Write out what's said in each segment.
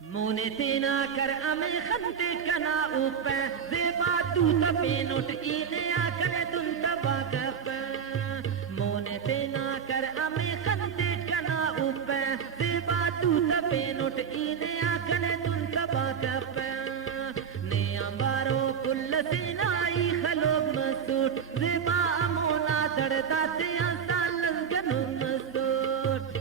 मोने तेना कर अमे खंते कना ऊपर जेबा तू तपे नोट इने आकर तुम तबा कप मोने तेना कर अमे खंते कना ऊपर जेबा तू तपे नोट इने आकर तुम तबा कप ने अंबारो कुल सिनाई खलोग मसूट जेबा मोना दड़ता ते आसान गनु मसूट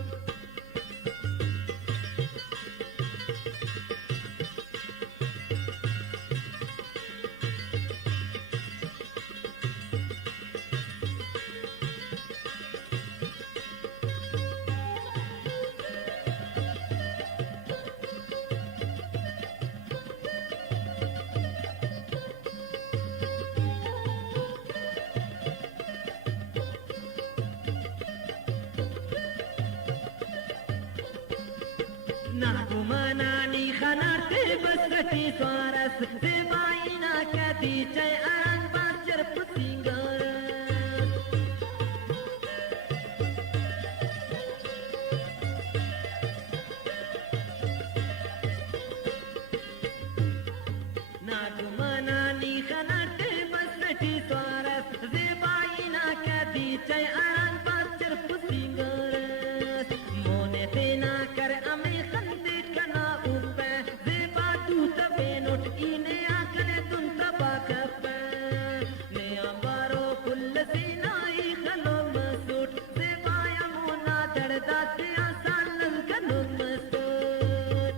Nakumanani khanarte basati swaras Zebaina kati chay arang bacar pusingaras Nakumanani khanarte basati swaras Zebaina kati chay arang bacar pusingaras Mone tena kar ame ine akane tun tabakap ne ambaro kull sinai khalo masut sebaya mona darda te asan kanu masut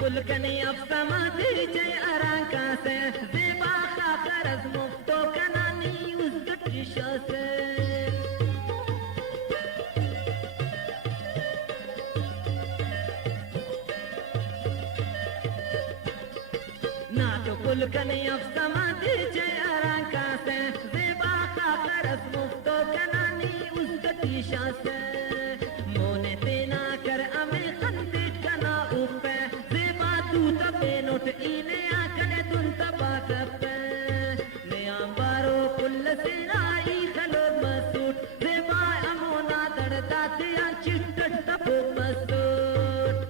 कुल कने अब समाधि जय अरांका से जेबा खातर az मुफ्तो कनानी उस कटिशा से ना तो कुल कने अब समाधि जय अरांका से जेबा खातर az मुफ्तो कनानी उस कटिशा से मोने तेना कर अमे खंते कना ऊपर नोट इने आकने तुम तबाकप ने अंबारो कुल सिनाई खलो मसूट जेबा अमोना दड़ता ते चिट्ट तपो मसूट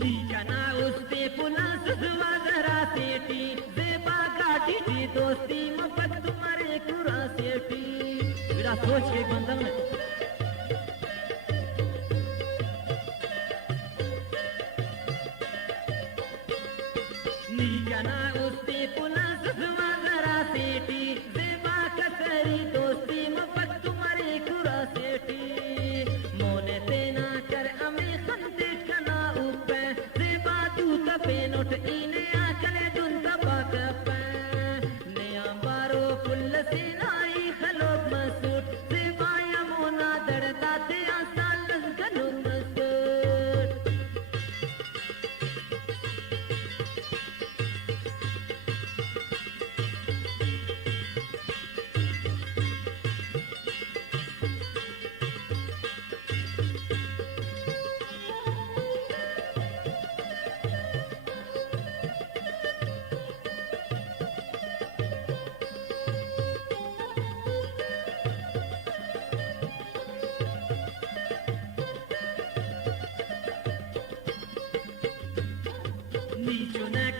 नीकना उसपे पुलिस जरा सेठी जेबा गाड़ी थी दोस्ती मफत तुम्हारे कुरा सेठी मेरा सोच के बंधन में नीकना उसपे पुलिस जरा सेठी जेबा कसरी दोस्ती मफत तुम्हारे कुरा सेठी मोने तेना कर अमे खंते कना पे नोट इने आकले दुन तबाकप ने अंबारो कुल सिनाई खलो मसूट जेबाया मोना दड़ता ते आसान कनु मसूट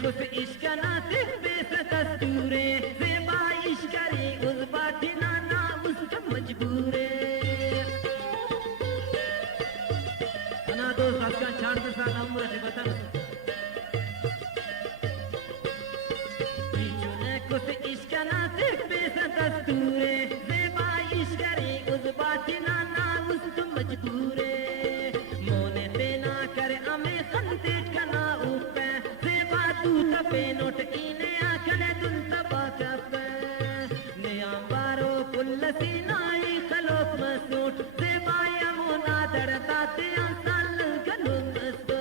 कुछ इश्कना बेस दस्तूरे जेबा इश्करे उस बाटिना ना उसका मजबूरे ना दो दोस्त अफगान छाड़ दे साला उम्र से बता बीचूने कुछ इश्क ना देख बेसा दस्तूरे जेबा इश्क रे उस बात ना ना उस तुम मजबूरे मोने पे ना करे अमे खंते कना ऊपे जेबा तू तपे नोट इने आकने तुम तबा कपे ने आंबारो पुल्ल सीनाई खलोक मसूट जेबा यमुना दड़ताते आंसल गनु मसूट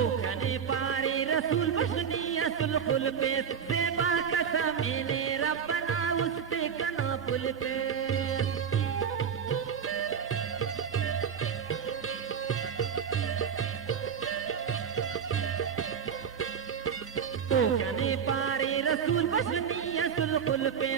ओखने पारे रसूल बशनी असल खुल पे सेबा कसम मैंने रब्बना उस पे कना पुल पे ओखने पारे रसूल बशनी असल खुल पे